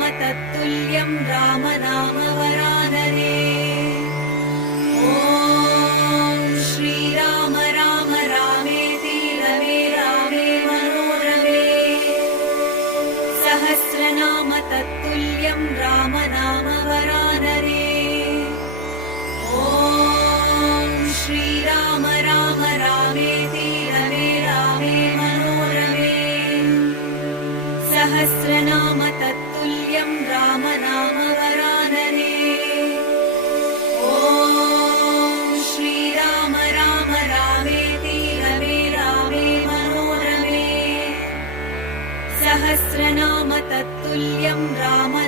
सहस्रनाम तत्तुल्यं राम नाम वरानने। ॐ श्रीराम राम रामेति रमे रामे मनोरमे। सहस्रनाम तत्तुल्यं राम नाम वरानने। ॐ श्रीराम राम रामेति रमे रामे मनोरमे। सहस्रनाम तत्तुल्यं राम नाम वरानने। ॐ श्रीराम राम रामेति रमे रामे मनोरमे। सहस्रनाम तत्तुल्यं राम